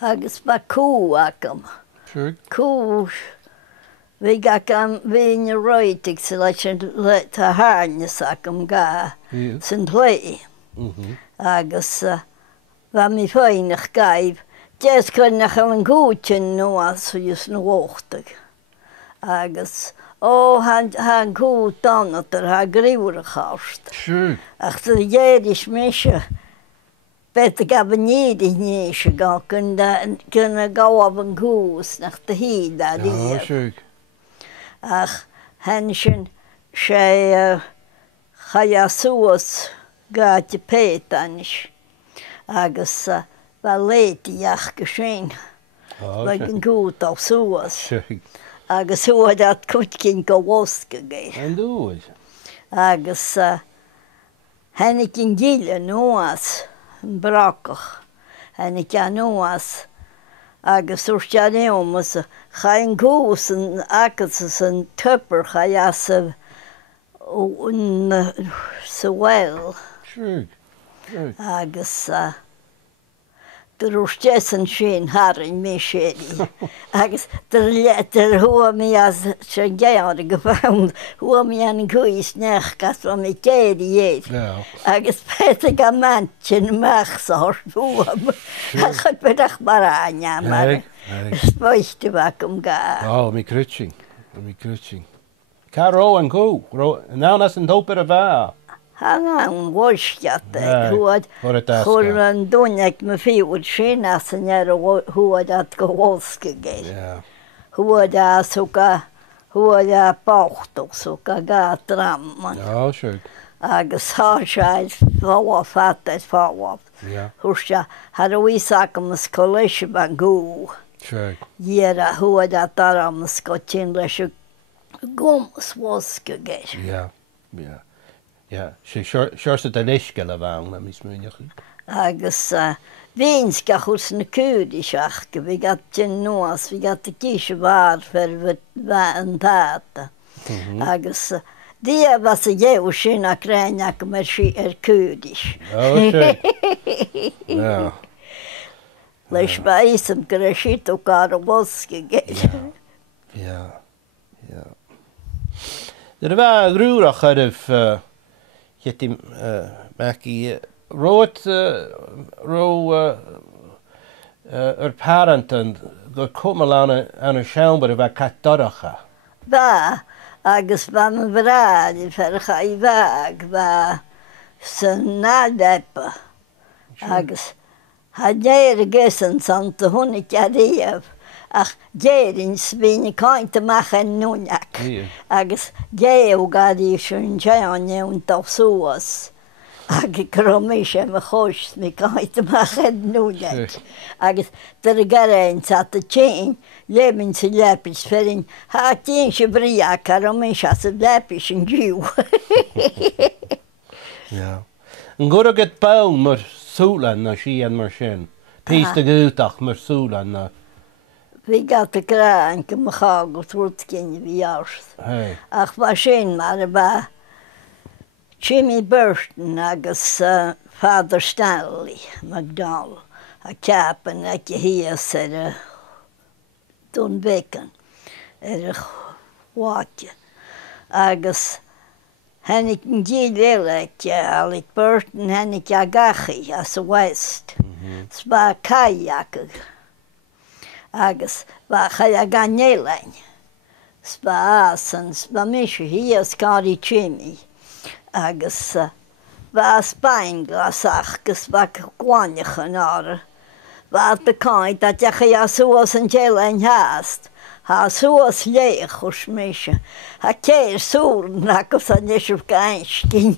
agus ba cú agam. Sure. Cú, bhí gacam bhín roitig sa leis le tá háirnes agam ga san lé. Agus bha mi féinach gaibh, Des chunnach an gútin nuas jus na bhóchtag. Agus, han cú dánatar ha gríúr a chást. Sure. Ach tá dhéiris meise, beta gab a nídi níise gá gynna gáab an gús nach da híd a díab. Sure. Ach, hen sin sé chaia suas gáte pétanis. Agus bha léitiach go sin. Le an gút á suas. Sure. Agus huad at cutcin go bhosca géir. And do Agus hennig in gíle nuas, an bracach, hennig an nuas, agus úrste neomas, chain gús an agus an tupper chaiasa sa well. Sure. Agus úrste an sin harin mé séri. Agus hua mi as se géar go bhaim, hua mi an gúis nech gas wa mi géri éir. Agus peta ga mantin mechsar hua. Chad bedach mar aña mar. Spoiste vacum ga. Oh, mi crutching. Caro an go. Now nas an doper a va. Hang an bhilsceat huad chur an dúineag me fiúil sin as an huad at go bhosca géir. Huad huad a báchtach so ga tram man. Oh, sure. Agus háseid fáha fatais fáha. Húrse har a bhísacham scoléise ban gú. Sure. Dhéar huad a taram scotin leis gomas bhosca géir. Sé seirsa den isce le bhain na mis múneach. Agus víns ga chus na cúdiseach go bhí gat tin nuas, bhí gat a cíise bhar fer an táta. Agus dia was a dhéú sin a créineach mar si cúdis. Oh, sure. Leis ba ísam go a siit ó gar a bosca géir. There bheith grúrach aribh Getting Maggie wrote parent and go cumal an a seambar a bheith catdaracha. Ba, agus ba me brád fer chaibhag ba san nádepa. Agus ha déir a gesan santa hunnig adíab. Ach déirinn svíni kainte machen núneach. Agus déu gadí sin teanne un tá suas. Ag kromí sé me chós mi kainte machen núneach. Agus dar a garein sat a tsin, lebin se lepis ferin, ha tsin se briach a romí se a lepis in giú. An gur a get baun mar súlan na sí an mar sin. Pís de gútach mar súlan na. Bhí gat a gráin go mo chágu trútcin bhí ást. Ach ba sin mar a ba Jimmy Burton agus Father Stanley MacDonald a ceapan ag hías ar a Dunbecan ar a chháte. Agus hennig an díl eile Alec Burton hennig a gachi as a West. Sba kayak agus ba chaya gan Ailein. Sba asan, sba mishu hías kári Jimmy. Agus ba Spain glasach gus ba gwanich an ára. Ba de kaint dat ja chaya suas an Ailein haast. Ha suas leich us mishu. Ha keir súrn agus an nishu gainskinn.